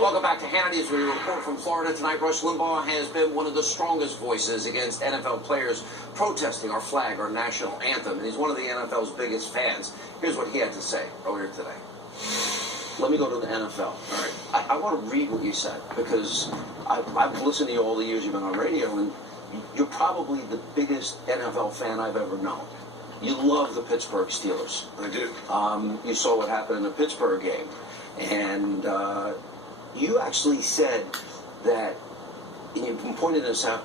Welcome back to Hannity as we report from Florida tonight. Rush Limbaugh has been one of the strongest voices against NFL players protesting our flag, our national anthem. And he's one of the NFL's biggest fans. Here's what he had to say earlier today. Let me go to the NFL. All right. I want to read what you said because I've listened to you all the years you've been on radio, and you're probably the biggest NFL fan I've ever known. You love the Pittsburgh Steelers. I do. You saw what happened in the Pittsburgh game. And you actually said that, and you pointed this out,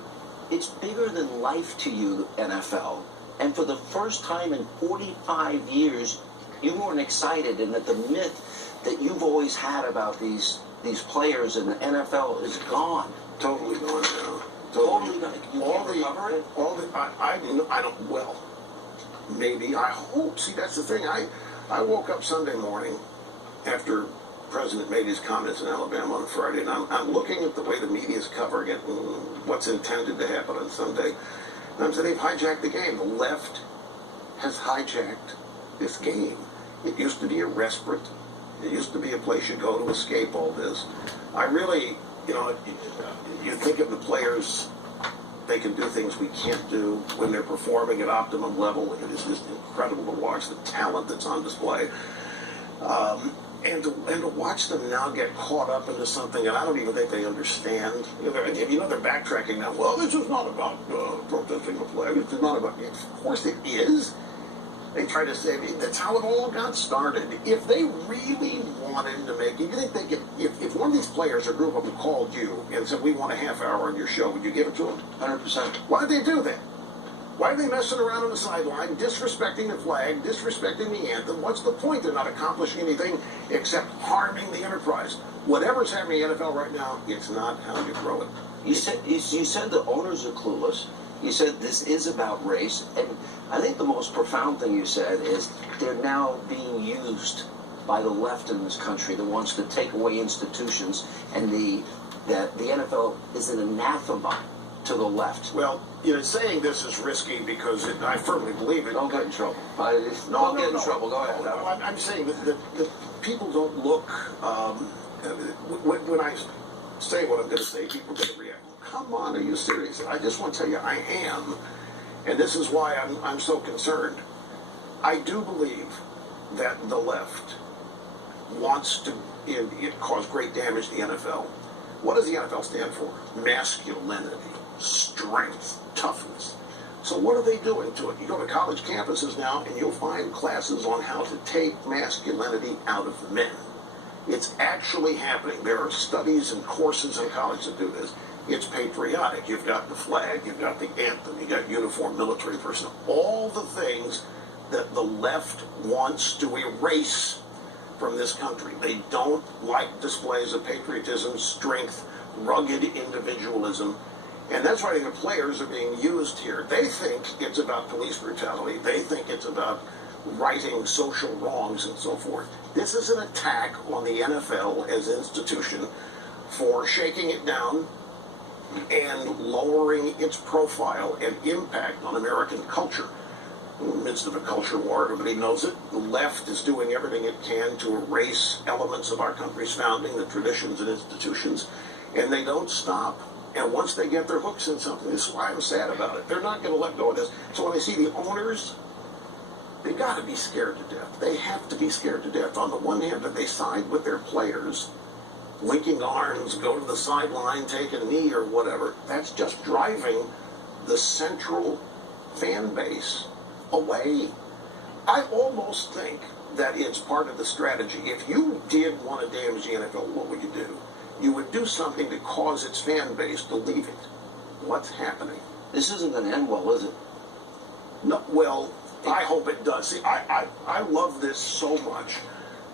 it's bigger than life to you, NFL. And for the first time in 45 years, you weren't excited, and that the myth that you've always had about these players in the NFL is gone. Totally gone now. Totally gone. You can't recover it? I don't, well, maybe, I hope. See, that's the thing. I woke up Sunday morning after President made his comments in Alabama on Friday, and I'm looking at the way the media is covering it and what's intended to happen on Sunday. And I'm saying they've hijacked the game. The left has hijacked this game. It used to be a respite. It used to be a place you go to escape all this. I really, you think of the players, they can do things we can't do when they're performing at optimum level. It is just incredible to watch the talent that's on display. And to watch them now get caught up into something that I don't even think they understand. They're backtracking now. Well, this is not about protesting the flag. This is not about... Of course it is. They try to say that's how it all got started. If they really wanted to make it, you think they could... If one of these players or group of them called you and said, we want a half hour on your show, would you give it to them? 100%. Why did they do that? Why are they messing around on the sideline, disrespecting the flag, disrespecting the anthem? What's the point? They're not accomplishing anything except harming the enterprise. Whatever's happening in the NFL right now, it's not how you grow it. You said the owners are clueless. You said this is about race. And I think the most profound thing you said is they're now being used by the left in this country that wants to take away institutions, and that the NFL is an anathema to the left. Well, saying this is risky because I firmly believe it. Don't get in trouble. Don't get in trouble. Go ahead. No, I'm saying that people don't look... when I say what I'm going to say, people are going to react. Come on, are you serious? I just want to tell you, I am. And this is why I'm so concerned. I do believe that the left wants to cause great damage to the NFL. What does the NFL stand for? Masculinity, strength, toughness. So what are they doing to it? You go to college campuses now and you'll find classes on how to take masculinity out of men. It's actually happening. There are studies and courses in college that do this. It's patriotic. You've got the flag, you've got the anthem, you've got uniformed military personnel. All the things that the left wants to erase from this country. They don't like displays of patriotism, strength, rugged individualism. And that's why the players are being used here. They think it's about police brutality. They think it's about righting social wrongs and so forth. This is an attack on the NFL as an institution for shaking it down and lowering its profile and impact on American culture. In the midst of a culture war, everybody knows it. The left is doing everything it can to erase elements of our country's founding, the traditions and institutions, and they don't stop. And once they get their hooks in something, this is why I'm sad about it. They're not going to let go of this. So when I see the owners, they've got to be scared to death. They have to be scared to death. On the one hand, that they side with their players, linking arms, go to the sideline, take a knee or whatever. That's just driving the central fan base away. I almost think that it's part of the strategy. If you did want to damage the NFL, what would you do? You would do something to cause its fan base to leave it. What's happening? This isn't going to end well, is it? No, well, I hope it does. See, I love this so much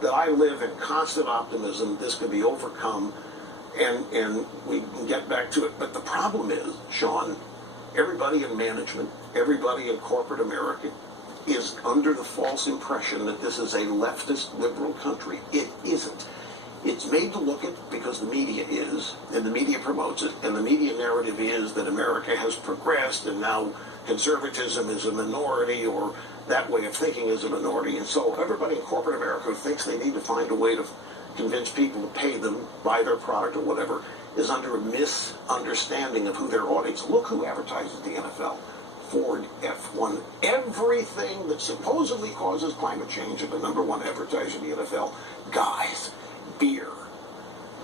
that I live in constant optimism this can be overcome and we can get back to it. But the problem is, Sean, everybody in management, everybody in corporate America is under the false impression that this is a leftist liberal country. It isn't. It's made to look it because the media is, and the media promotes it, and the media narrative is that America has progressed and now conservatism is a minority, or that way of thinking is a minority. And so everybody in corporate America thinks they need to find a way to convince people to pay them, buy their product or whatever, is under a misunderstanding of who their audience. Look who advertises the NFL. Ford, F1, everything that supposedly causes climate change are the number one advertiser in the NFL. Guys, beer,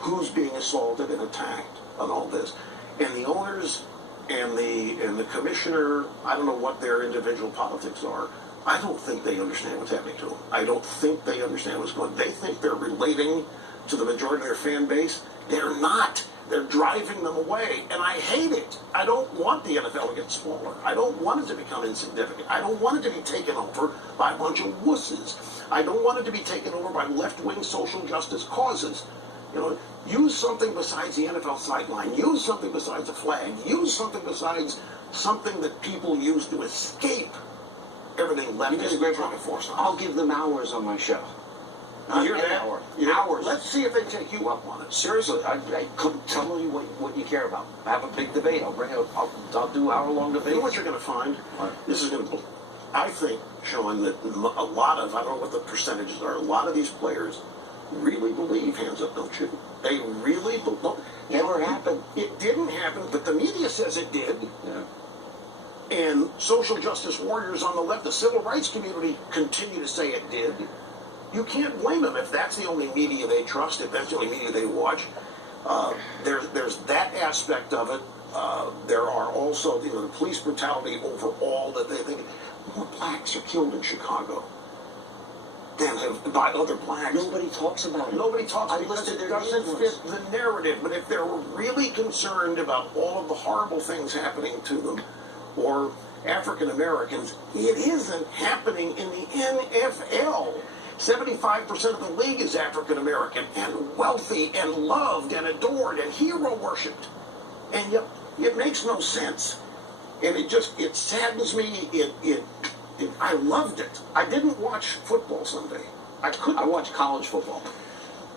who's being assaulted and attacked on all this. And the owners and the commissioner, I don't know what their individual politics are. I don't think they understand what's happening to them. I don't think they understand what's going on. They think they're relating to the majority of their fan base. They're not. They're driving them away, and I hate it. I don't want the NFL to get smaller. I don't want it to become insignificant. I don't want it to be taken over by a bunch of wusses. I don't want it to be taken over by left-wing social justice causes. You know, use something besides the NFL sideline. Use something besides a flag. Use something besides something that people use to escape everything left is trying to force on. I'll give them hours on my show. You hear that? Hours. Let's see if they take you up on it. Seriously, tell me what you care about. Have a big debate. I'll do hour-long debates. You know what you're going to find? This is going to, I think, showing that a lot of, I don't know what the percentages are, a lot of these players really believe hands up, don't shoot. They really believe. Never happened. It didn't happen, but the media says it did. Yeah. And social justice warriors on the left, the civil rights community, continue to say it did. You can't blame them if that's the only media they trust, if that's the only media they watch. There's that aspect of it. There are also the police brutality overall that they think more blacks are killed in Chicago than by other blacks. Nobody talks about it. Nobody talks because it doesn't fit the narrative. But if they're really concerned about all of the horrible things happening to them, or African Americans, it isn't happening in the NFL. 75% of the league is African American and wealthy and loved and adored and hero worshipped. And yet it makes no sense. And it saddens me. I loved it. I didn't watch football Sunday. I couldn't. I watched college football.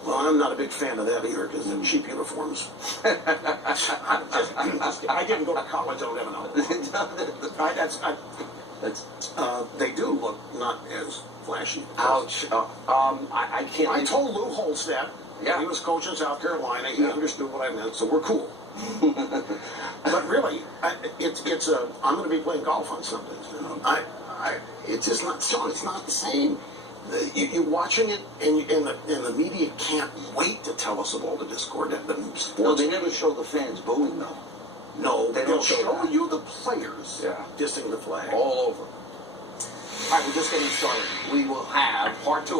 Well, I'm not a big fan of that either because of cheap uniforms. I didn't go to college. I don't have an they do look not as flashy. Ouch. I can't. I told Lou Holstad. Yeah. He was coaching South Carolina. He understood what I meant, so we're cool. But really, it's I'm going to be playing golf on Sundays. You know? It's just not, Sean. It's not the same. You're watching it, and the media can't wait to tell us of all the discord. No, they never show the fans booing though. No, they'll show that. you the players dissing the flag all over. All right, we're just getting started. We will have part 2.